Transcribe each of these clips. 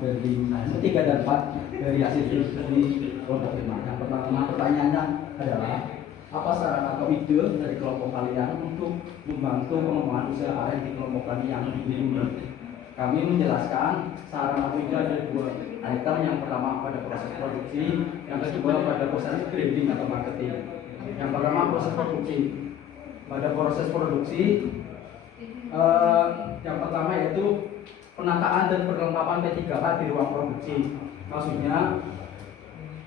dari ketiga dan 4 dari hasil diskusi kelompok 5. Yang pertama pertanyaannya adalah apa saran atau ide dari kelompok kalian untuk membantu pengembangan usaha aren di kelompok kami yang ini? Kami menjelaskan saran atau ide ada 2 item. Yang pertama pada proses produksi, yang kedua pada proses branding atau marketing. Yang pertama proses produksi. Pada proses produksi, yang pertama yaitu penataan dan perlengkapan P3K di ruang produksi. Maksudnya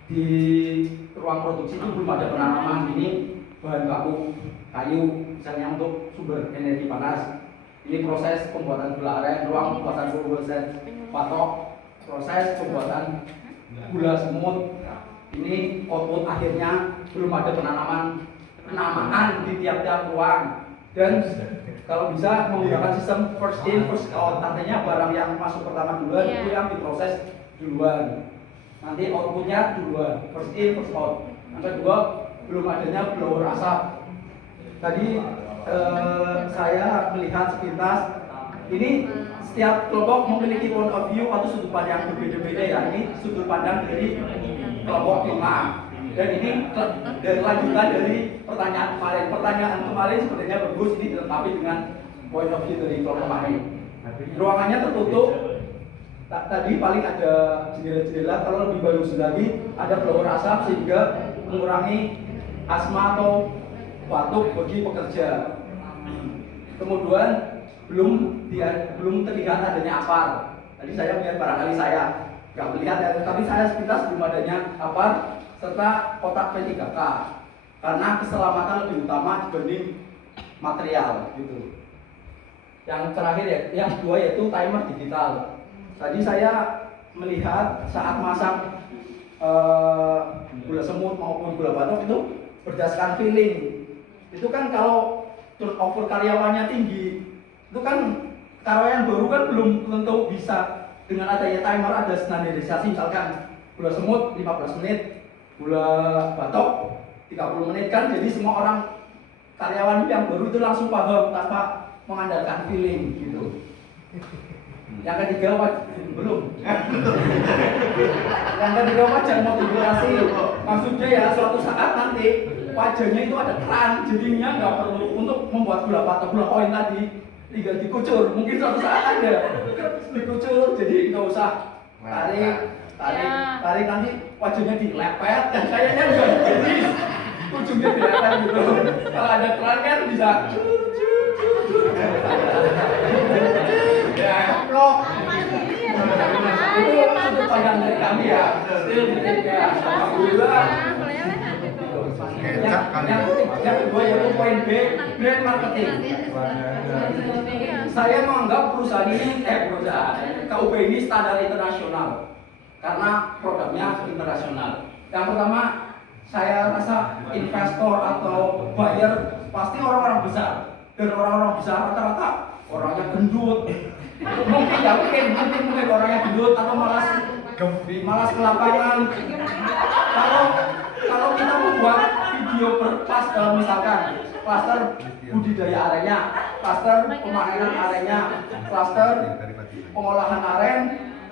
di ruang produksi itu belum ada penanaman ini bahan baku kayu misalnya untuk sumber energi panas. Ini proses pembuatan gula aren, ruang pembuatan proses patok, proses pembuatan gula semut. Ini output akhirnya belum ada penamaan di tiap-tiap ruang. Dan kalau bisa menggunakan sistem first in first out, artinya barang yang masuk pertama duluan itu yang diproses duluan, nanti outputnya duluan, first in first out. Yang kedua, belum adanya blower asap. Tadi saya melihat sepintas, ini setiap kelompok memiliki point of view atau sudut pandang yang berbeda-beda ya. Ini sudut pandang dari kelompok 5. Dan ini dari lanjutan dari pertanyaan kemarin. Pertanyaan kemarin sebenarnya bagus, ini dilengkapi dengan point of view dari kelompok kami. Ruangannya tertutup. Tadi paling ada jendela-jendela, kalau lebih bagus lagi ada blower asap sehingga mengurangi asma atau batuk bagi pekerja. Kemudian belum terlihat adanya apar. Tadi saya melihat, barangkali saya nggak melihat ya, tapi saya sepintas belum adanya apar serta kotak P3K karena keselamatan lebih utama dibanding material gitu. Yang terakhir ya, yang kedua yaitu timer digital. Tadi saya melihat saat masak gula semut maupun gula batok itu berdasarkan feeling. Itu kan kalau turnover karyawannya tinggi, itu kan karyawan baru kan belum tentu bisa. Dengan adanya timer ada standarisasi, misalkan gula semut 15 menit, gula batok 30 menit kan, jadi semua orang karyawan yang baru itu langsung paham tanpa mengandalkan feeling gitu. Yang ketiga belum. Yang ketiga wajan motivasi. Maksudnya ya suatu saat nanti wajannya itu ada keran, jadinya nggak perlu untuk membuat gula batok, gula koin tadi tinggal dikucur. Mungkin suatu saat ada dikucur, jadi nggak usah tarik nanti wajahnya dilepet dan kayaknya juga jadi ujungnya dilepet gitu. Kalau ada keran kan bisa ya loh. Itu sudut pandang dari kami ya. Alhamdulillah. Yang kedua yaitu poin B, brand marketing. Saya menganggap perusahaan ini KUB ini standar internasional karena produknya internasional. Yang pertama, saya rasa investor atau buyer pasti orang-orang besar, dan orang-orang besar rata-rata orangnya gendut. Mungkin orangnya gendut atau malas ke lapangan. Kalau kita membuat video berklaster, misalkan klaster budidaya arennya, klaster pemanenan arennya, klaster pengolahan aren,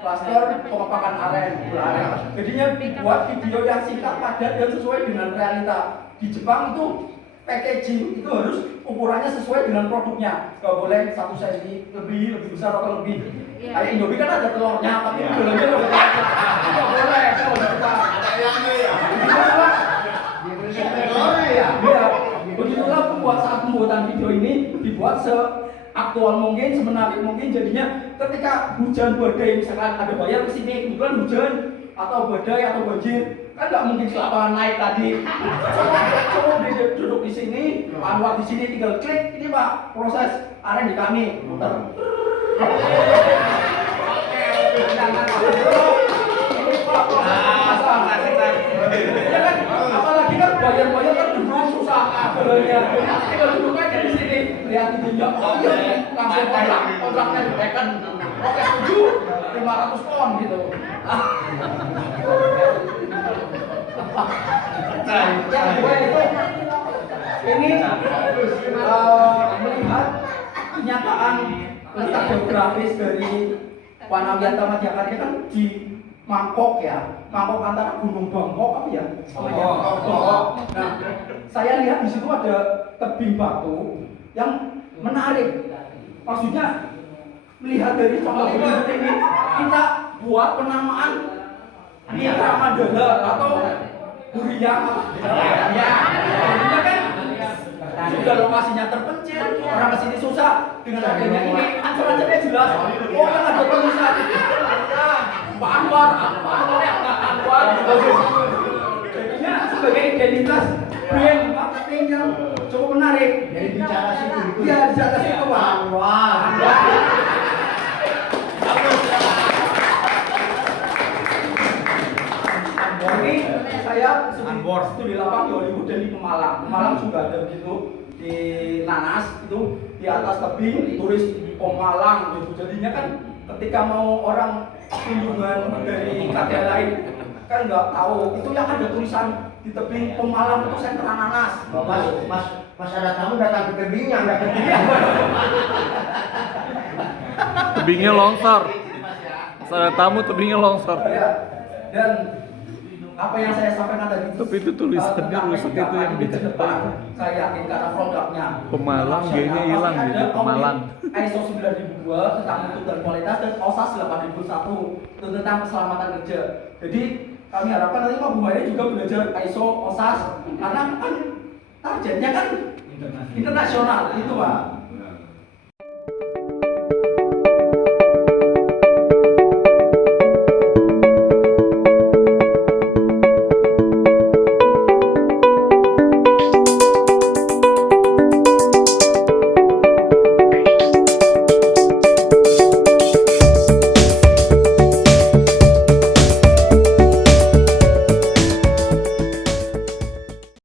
klaster pengepakan aren, gula aren. Jadinya dibuat video yang singkat, padat dan sesuai dengan realita. Di Jepang itu packaging itu harus ukurannya sesuai dengan produknya. Gak boleh 1 cm lebih besar atau lebih. Kayak Indomie kan ada telurnya, tapi gulanya lebih besar. Gak boleh, kalau kita begitulah pembuatan video ini dibuat seaktual mungkin, semenarik mungkin. Jadinya ketika hujan badai, misalkan ada bayar kesini, kebetulan hujan atau badai atau banjir, kan nggak mungkin ke lapangan naik tadi. Coba duduk di sini, Anwar di sini, tinggal klik. Ini Pak, proses aren di kami, muter. Apalagi kan bayar-bayar kan duduk susah kabelnya. Tinggal duduk aja di sini, lihat videonya. Oh iya, langsung kontraknya diteken. Oke, setuju, 500 pon gitu. Yang kedua itu ini melihat kenyataan letak geografis dari Panawian Taman Jakarta kan di Mangkok ya, Mangkok antara Gunung Bangkok apa ya? Nah, saya lihat di situ ada tebing batu yang menarik. Maksudnya melihat dari contoh ini kita buat penamaan Mitra Mandala atau Durian. Ya, kan sudah lokasinya terpencil, orang kesini susah. Dengan adanya ini, ancur-ancurnya jelas. Oh, yang ada tulisan Pak Anwar. Jadinya sebagai identitas brand marketing yang cukup menarik. Jadi bicara situ itu. Iya, bicara situ Pak Anwar. Ini saya studi lapang di Hollywood dan di Pemalang. Pemalang juga ada begitu di Nanas itu di atas tebing tulis Pemalang gitu. Jadinya kan ketika mau orang kunjungan dari kota lain kan nggak tahu itu yang ada tulisan di tebing Pemalang itu sentra nanas. Pas ada tamu datang ke tebingnya nggak ke Tebingnya longsor. Pas ada tamu tebingnya longsor. Ya. Dan apa yang saya sampaikan tadi Tapi itu tulisannya rusak itu yang di depan. Saya yakin karena produknya Pemalang, G-nya hilang Masih gitu, ada Pemalang. ISO 9002 tentang mutu dan kualitas dan OSAS 8001 itu tentang keselamatan kerja. Jadi kami harapkan nanti Pak Bumaya juga belajar ISO OSAS karena kan targetnya kan internasional itu Pak.